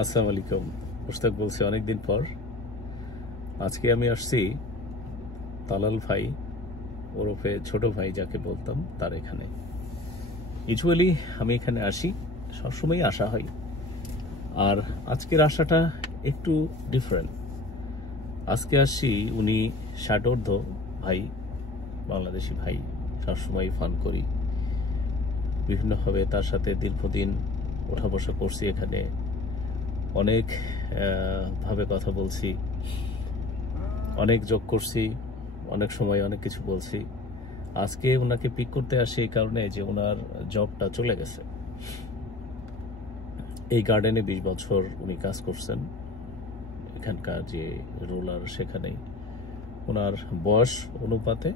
আসসালামু আলাইকুম। মুশতাক বলছি অনেকদিন পর। আজকে আমি আসছি তালাল ভাই ওরফে ছোট ভাই যাকে বলতাম তার এখানে। ইউজুয়ালি আমি এখানে আসি, সবসময় আসা হয়, আর আজকের আসাটা একটু ডিফারেন্ট। আজকে আসছি, উনি ষাটোর্ধ ভাই, বাংলাদেশি ভাই, সবসময় ফান করি বিভিন্নভাবে, তার সাথে দীর্ঘদিন ওঠা বসা করছি এখানে, অনেক ভাবে কথা বলছি, অনেক যোগ করছি, অনেক সময় অনেক কিছু বলছি। আজকে ওনাকে পিক করতে আসি এই কারণে যে ওনার জবটা চলে গেছে। এই গার্ডেনে 20 বছর উনি কাজ করছেন, এখানকার যে রুলার সেখানেই। ওনার বয়স অনুপাতে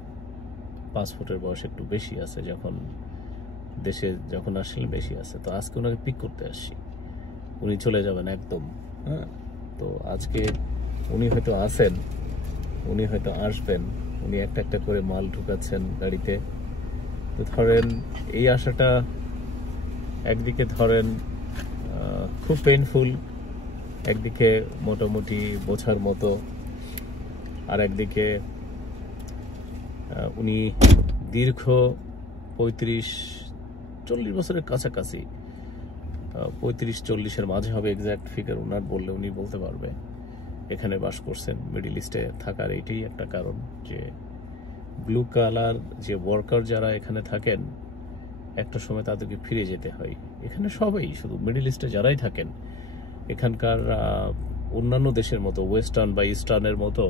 5 ফুটের বয়স একটু বেশি আছে, দেশে যখন আসলেন বেশি আছে। তো আজকে ওনাকে পিক করতে আসছি, উনি চলে যাবেন একদম। হ্যাঁ, তো আজকে উনি হয়তো আসেন, উনি হয়তো আসবেন, উনি একটা একটা করে মাল ঢুকাচ্ছেন গাড়িতে। তো ধরেন এই আশাটা একদিকে ধরেন খুব পেইনফুল, একদিকে মোটামুটি বোঝার মতো, আর একদিকে উনি দীর্ঘ 35-40 বছরের কাছাকাছি, 35-40-এর মাঝে হবে, এক্সাক্ট ফিগার উনার বললে উনি বলতে পারবে, এখানে বাস করছেন। মিডল ইস্টে থাকার এইটাই একটা কারণ যে ব্লু কালার যে ওয়ার্কার যারা এখানে থাকেন, একটা সময় তাদেরকে ফিরে যেতে হয়। এখানে সবাই, শুধু মিডল ইস্টে যারাই থাকেন, এখানকার অন্যান্য দেশের মতো ওয়েস্টার্ন বা ইস্টার্নের মতো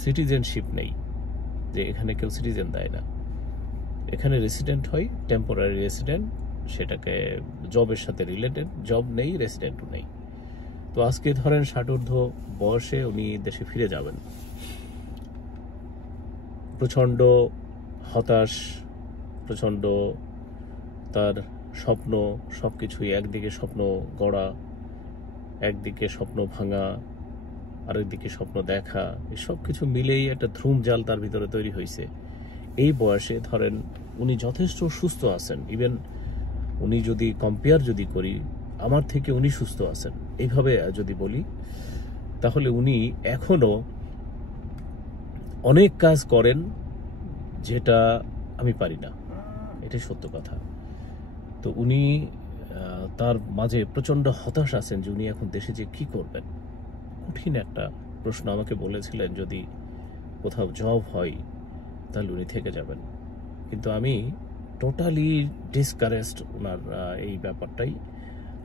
সিটিজেনশিপ নেই, যে এখানে কেউ সিটিজেন দেয় না। এখানে রেসিডেন্ট হয়, টেম্পোরারি রেসিডেন্ট, সেটাকে জবের সাথে রিলেটেড, জব নেই, রেসিডেন্টও নেই। তো আজকে ধরেন ষাটোর্ধ বয়সে উনি দেশে ফিরে যাবেন। প্রচণ্ড হতাশ, প্রচণ্ড তার স্বপ্ন, সবকিছুই, একদিকে স্বপ্ন গড়া, একদিকে স্বপ্ন ভাঙা, আরেকদিকে স্বপ্ন দেখা, এই সব কিছু মিলেই একটা ধ্রুম জাল তার ভিতরে তৈরি হয়েছে। এই বয়সে ধরেন উনি যথেষ্ট সুস্থ আছেন, ইভেন উনি যদি কম্পেয়ার করি, আমার থেকে উনি সুস্থ আছেন। এইভাবে যদি বলি, তাহলে উনি এখনো অনেক কাজ করেন যেটা আমি পারি না, এটাই সত্য কথা। তো উনি তার মাঝে প্রচন্ড হতাশ আছেন যে উনি এখন দেশে যে কি করবেন। কঠিন একটা প্রশ্ন আমাকে বলেছিলেন, যদি কোথাও জব হয় তাহলে উনি থেকে যাবেন। কিন্তু আমি টোটালি ডিসকারেজড ওনার এই ব্যাপারটাই।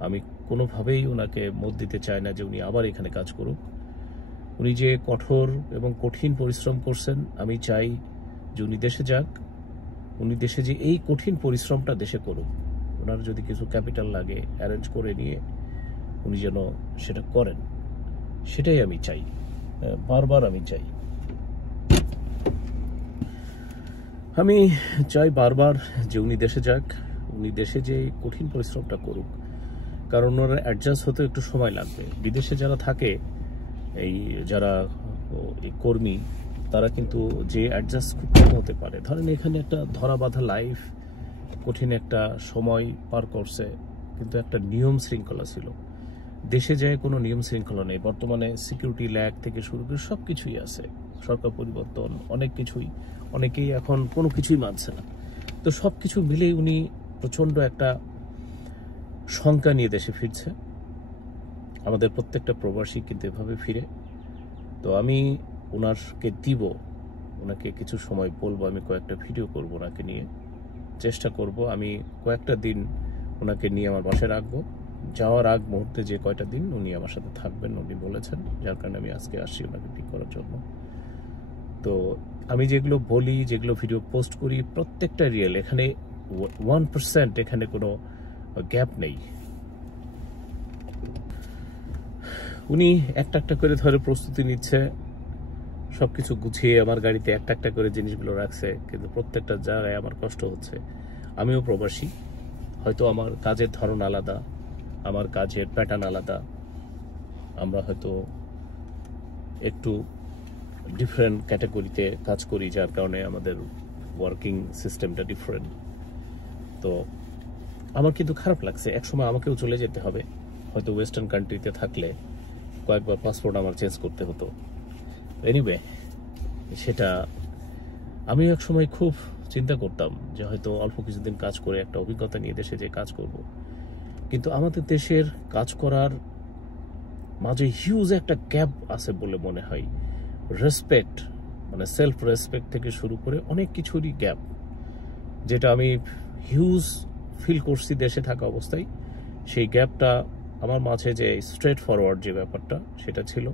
আমি কোনোভাবেই ওনাকে মত দিতে চাই না যে উনি আবার এখানে কাজ করুক। উনি যে কঠোর এবং কঠিন পরিশ্রম করছেন, আমি চাই যে উনি দেশে যাক, উনি দেশে যে এই কঠিন পরিশ্রমটা দেশে করুক। ওনার যদি কিছু ক্যাপিটাল লাগে অ্যারেঞ্জ করে নিয়ে উনি যেন সেটা করেন, সেটাই আমি চাই, বারবার আমি চাই। আমি চাই বারবার যে উনি দেশে যাক, উনি দেশে যে কঠিন পরিশ্রমটা করুক, কারণ ওনারা অ্যাডজাস্ট হতে একটু সময় লাগবে। বিদেশে যারা থাকে, যারা কর্মী, তারা কিন্তু যে অ্যাডজাস্ট খুব কম হতে পারে। ধরেন এখানে একটা ধরা বাঁধা লাইফ, কঠিন একটা সময় পার করছে, কিন্তু একটা নিয়ম শৃঙ্খলা ছিল। দেশে যায় কোনো নিয়ম শৃঙ্খলা নেই। বর্তমানে সিকিউরিটি ল্যাগ থেকে শুরু করে সব কিছুই আছে, সরকার পরিবর্তন, অনেক কিছুই, অনেকেই এখন কোনো কিছুই মানছে না। তো সব কিছু মিলেই উনি প্রচণ্ড একটা শঙ্কা নিয়ে দেশে ফিরছে। আমাদের প্রত্যেকটা প্রবাসী কিন্তু এভাবে ফিরে। তো আমি ওনাকে ওনাকে কিছু সময় বলবো, আমি কয়েকটা ভিডিও করব ওনাকে নিয়ে, চেষ্টা করব আমি কয়েকটা দিন ওনাকে নিয়ে আমার বাসায় রাখবো। যাওয়ার আগ মুহূর্তে যে কয়টা দিন উনি আমার সাথে থাকবেন উনি বলেছেন, যার কারণে আমি আজকে আসছি ওনাকে পিক করার জন্য। তো আমি যেগুলো বলি, যেগুলো ভিডিও পোস্ট করি, প্রত্যেকটা রিয়েল। এখানে 1% এখানে কোনো গ্যাপ নেই। উনি একটা একটা করে ধরে প্রস্তুতি নিচ্ছে, সবকিছু গুছিয়ে আমার গাড়িতে একটা একটা করে জিনিসগুলো রাখছে, কিন্তু প্রত্যেকটা জায়গায় আমার কষ্ট হচ্ছে। আমিও প্রবাসী, হয়তো আমার কাজের ধরন আলাদা, আমার কাজের প্যাটার্ন আলাদা, আমরা হয়তো একটু ডিফারেন্ট ক্যাটাগরিতে কাজ করি, যার কারণে আমাদের ওয়ার্কিং সিস্টেমটা ডিফারেন্ট। তো আমার কিন্তু খারাপ লাগছে, একসময় আমাকেও চলে যেতে হবে, হয়তো ওয়েস্টার্ন কান্ট্রিতে থাকলে কয়েকবার পাসপোর্ট আমার চেঞ্জ করতে হতো। এনিওয়ে, সেটা আমি এক সময় খুব চিন্তা করতাম যে হয়তো অল্প কিছুদিন কাজ করে একটা অভিজ্ঞতা নিয়ে দেশে যে কাজ করব, কিন্তু আমাদের দেশের কাজ করার মাঝে হিউজ একটা গ্যাপ আছে বলে মনে হয়। রেসপেক্ট, মানে সেলফ রেসপেক্ট থেকে শুরু করে অনেক কিছুরই গ্যাপ, যেটা আমি হিউজ ফিল করছি দেশে থাকা অবস্থায়। সেই গ্যাপটা আমার মাঝে যে স্ট্রেট ফরওয়ার্ড যে ব্যাপারটা সেটা ছিল,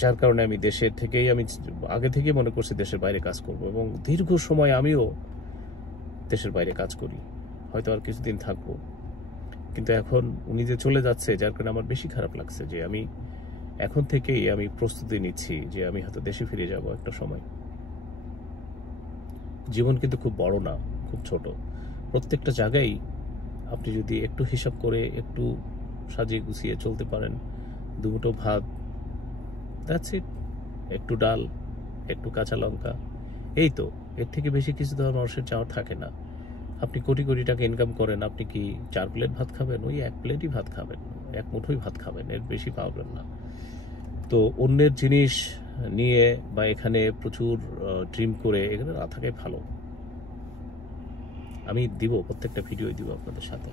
যার কারণে আমি দেশের থেকেই আমি আগে থেকেই মনে করছি দেশের বাইরে কাজ করব, এবং দীর্ঘ সময় আমিও দেশের বাইরে কাজ করি, হয়তো আর কিছুদিন থাকবো। কিন্তু এখন উনি যে চলে যাচ্ছে, যার কারণে আমার বেশি খারাপ লাগছে যে আমি এখন থেকেই আমি প্রস্তুতি নিচ্ছি যে আমি হয়তো দেশে ফিরে যাব একটা সময়। জীবন কিন্তু খুব বড় না, খুব ছোট। প্রত্যেকটা জায়গায় আপনি যদি একটু হিসাব করে একটু সাজিয়ে গুছিয়ে চলতে পারেন, দুমুঠো ভাত, দ্যাটস ইট, একটু ডাল, একটু কাঁচা লঙ্কা, এই তো। এর থেকে বেশি কিছু তো মানুষের চাওয়া থাকে না। আপনি কোটি কোটি টাকা ইনকাম করেন, আপনি কি 4 প্লেট ভাত খাবেন? ওই 1 প্লেটই ভাত খাবেন, 1 মুঠোই ভাত খাবেন, এর বেশি পাবেন না। তো অন্যের জিনিস নিয়ে বা এখানে প্রচুর ড্রিম করে এখানে না থাকাই ভালো। আমি দিব, প্রত্যেকটা ভিডিও দিব আপনাদের সাথে।